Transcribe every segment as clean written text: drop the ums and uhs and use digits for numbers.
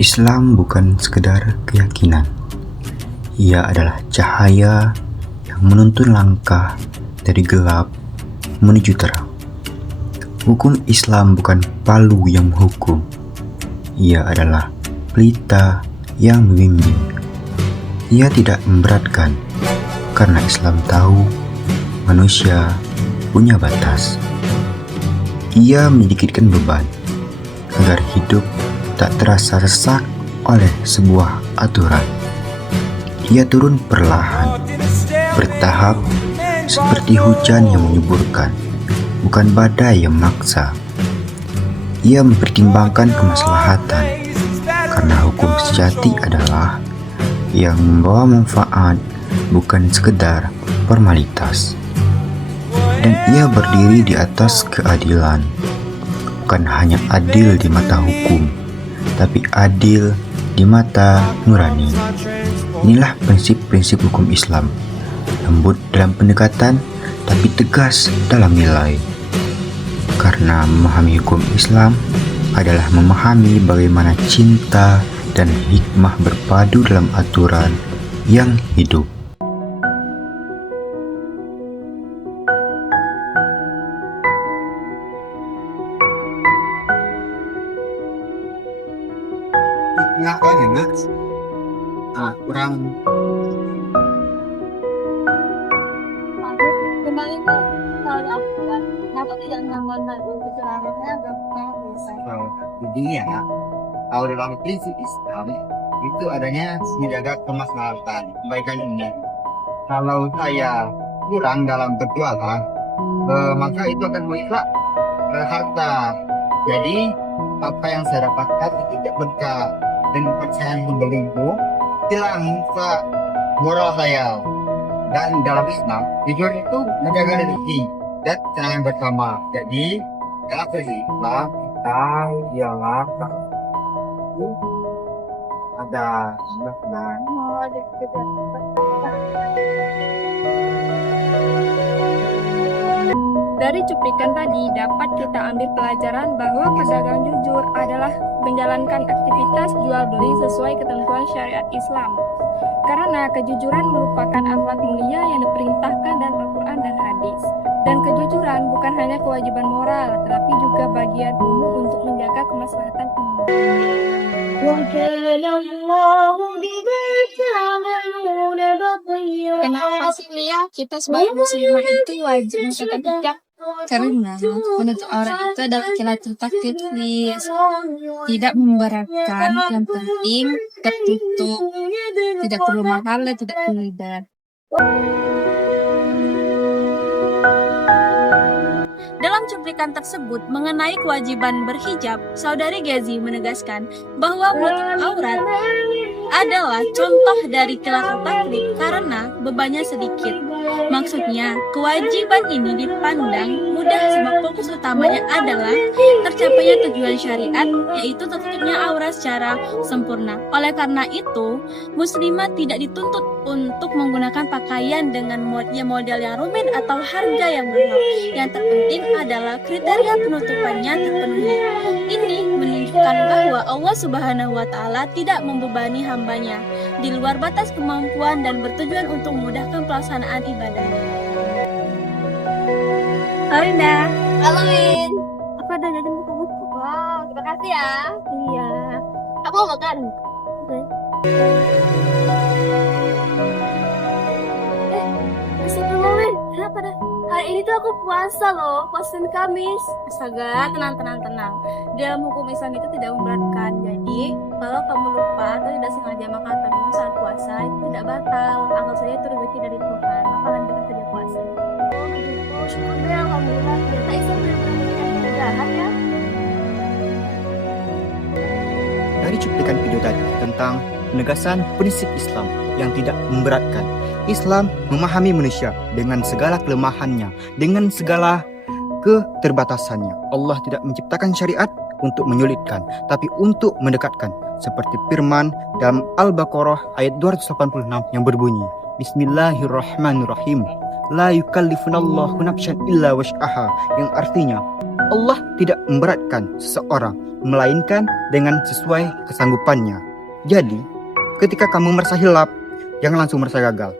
Islam bukan sekedar keyakinan. Ia adalah cahaya yang menuntun langkah dari gelap menuju terang. Hukum Islam bukan palu yang menghukum. Ia adalah pelita yang membimbing. Ia tidak memberatkan, karena Islam tahu manusia punya batas. Ia menyedikitkan beban, agar hidup tak terasa sesak oleh sebuah aturan. Ia turun perlahan, bertahap, seperti hujan yang menyuburkan, bukan badai yang memaksa. Ia mempertimbangkan kemaslahatan, karena hukum sejati adalah yang membawa manfaat, bukan sekedar formalitas. Dan ia berdiri di atas keadilan, bukan hanya adil di mata hukum, tapi adil di mata nurani. Inilah prinsip-prinsip hukum Islam, lembut dalam pendekatan, tapi tegas dalam nilai. Karena memahami hukum Islam adalah memahami bagaimana cinta dan hikmah berpadu dalam aturan yang hidup. Ngapain enak? Kurang Kemarin tuh kalau aku kan kenapa tidak mengamalkan kecurangannya gampang bisa. begini ya. Kalau dalam prinsip Islam itu adanya menjaga kemaslahatan, kebaikan ini. Kalau saya kurang dalam berjualan, maka itu akan mengikat harta. Jadi apa yang saya dapatkan itu tidak berkah, dan kepercayaan pembeli itu hilang ke moral saya. Dan dalam Islam, jujur itu menjaga rezeki dan kesenangan bersama. Jadi dalam prinsip Islam kita ialah ada Dari cuplikan tadi dapat kita ambil pelajaran bahwa pedagang jujur adalah menjalankan aktivitas jual beli sesuai ketentuan syariat Islam. Karena kejujuran merupakan akhlak mulia yang diperintahkan dalam Al-Quran dan hadis. Dan kejujuran bukan hanya kewajiban moral, tetapi juga bagian umum untuk menjaga kemaslahatan umum. Kenapa sih Lia kita sebagai muslimah itu wajib menjaga hijab? Karena menutup aurat itu adalah Lailatul Taqdis, tidak memberatkan, yang penting tertutup, tidak perlu mahal dan tidak perlu hidar. Dalam cuplikan tersebut mengenai kewajiban berhijab, Saudari Gazi menegaskan bahwa menutup aurat adalah contoh dari Lailatul Taqdis karena bebannya sedikit. Maksudnya, kewajiban ini dipandang mudah sebab fokus utamanya adalah tercapainya tujuan syariat, yaitu tertutupnya aurat secara sempurna. Oleh karena itu, muslimah tidak dituntut untuk menggunakan pakaian dengan model yang rumit atau harga yang mahal. Yang terpenting adalah kriteria penutupannya terpenuhi. Ini menunjukkan bahwa Allah Subhanahu wa Ta'ala tidak membebani hambanya di luar batas kemampuan dan bertujuan untuk memudahkan pelaksanaan ibadah. Arinda, Halo Win. apa ada jajan buku-buku? Wow, terima kasih ya. Iya. Aku mau makan. Astagfirullah, Win. Kenapa dah? Hari ini tuh aku puasa loh, puasa Kamis. Astaga, tenang. Dalam hukum Islam itu tidak memberatkan. Jadi, kalau kamu lupa atau tidak sengaja makan atau minum saat puasa, itu tidak batal. Anggap saja itu rezeki dari Tuhan. Maka lanjutkan saja puasa. Oh begitu, syukur deh alhamdulillah. Ternyata Islam benar-benar kemudahan ya. Dari cuplikan video tadi tentang penegasan prinsip Islam yang tidak memberatkan, Islam memahami manusia dengan segala kelemahannya, dengan segala keterbatasannya. Allah tidak menciptakan syariat untuk menyulitkan, tapi untuk mendekatkan. Seperti firman dalam Al-Baqarah ayat 286 yang berbunyi, Bismillahirrahmanirrahim. La yukallifunallahu nafsan illa wus'aha, yang artinya Allah tidak memberatkan seseorang, melainkan dengan sesuai kesanggupannya. Jadi, ketika kamu merasa hilaf, jangan langsung merasa gagal.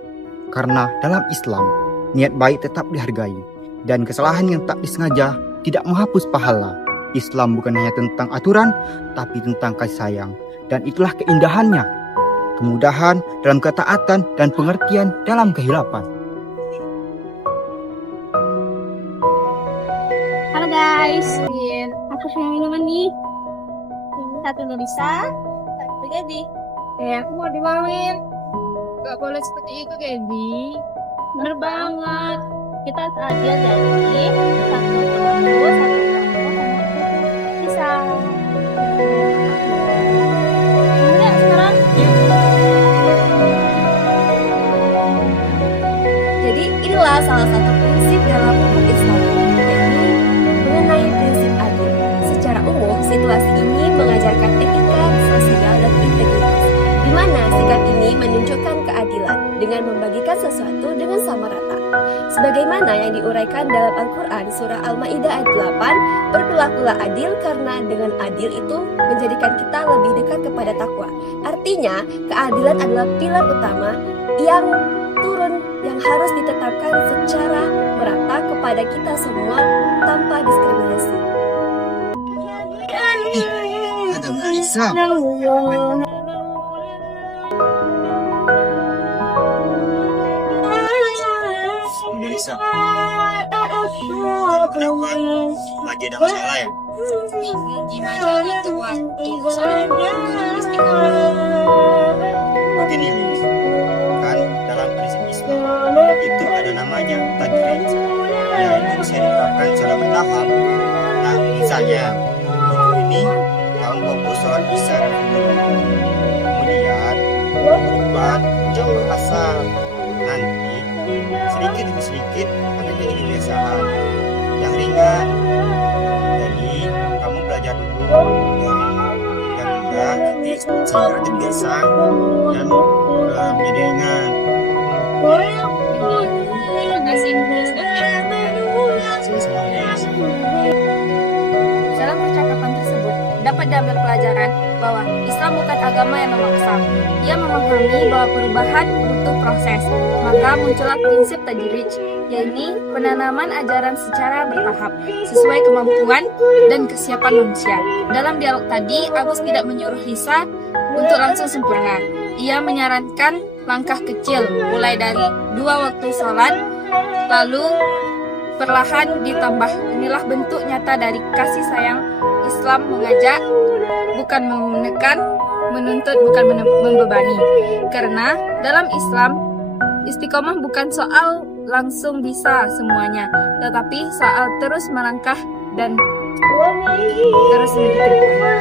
Karena dalam Islam, niat baik tetap dihargai. Dan kesalahan yang tak disengaja tidak menghapus pahala. Islam bukan hanya tentang aturan, tapi tentang kasih sayang. Dan itulah keindahannya. Kemudahan dalam ketaatan dan pengertian dalam kehilapan. Halo guys, aku pengen minuman nih. Ini satu Nurisa, satu Gaby. Aku mau dimauin. Gak boleh seperti itu, Gaby. Bener banget. Kita adil jadi satu kamu, satu bisa. Udah sekarang. Jadi inilah salah satu prinsip dalam hukum Islam, yakni mengenai prinsip adil. Secara umum, situasi ini mengajarkan etika, sosial, dan integritas, di mana sikap ini menunjukkan keadilan dengan membagikan sesuatu dengan sama rata. Sebagaimana yang diuraikan dalam Al-Quran surah Al-Ma'idah ayat 8, berperilakulah adil karena dengan adil itu menjadikan kita lebih dekat kepada takwa. Artinya, keadilan adalah pilar utama yang turun yang harus ditetapkan secara merata kepada kita semua tanpa diskriminasi. Ada Marisa. Marisa. Kenapa? Lagi ada masalah ya? Gimana itu, Wak? Begini, Lis. Kan dalam prinsip Islam itu ada namanya tadrij, yaitu bisa diterapkan secara bertahap. Nah, misalnya ini kamu fokus sholat isya dulu, kemudian berubah jam bahasa, nanti sedikit demi sedikit akan jadi kebiasaan yang ringan. Jadi kamu belajar dulu dari yang mudah, nanti sehingga terbiasa dan menjadi ringan. Dalam percakapan tersebut, dapat diambil pelajaran bahwa Islam bukan agama yang memaksa. Ia memahami bahwa perubahan butuh proses. Maka muncullah prinsip tadrij, yaitu penanaman ajaran secara bertahap, sesuai kemampuan dan kesiapan manusia. Dalam dialog tadi, Agus tidak menyuruh Lisa untuk langsung sempurna. Ia menyarankan langkah kecil, mulai dari 2 waktu sholat, lalu perlahan ditambah. Inilah bentuk nyata dari kasih sayang. Islam mengajak, bukan menekan, menuntut, bukan membebani. Karena dalam Islam, istiqomah bukan soal langsung bisa semuanya, tetapi soal terus melangkah dan terus maju ke depan.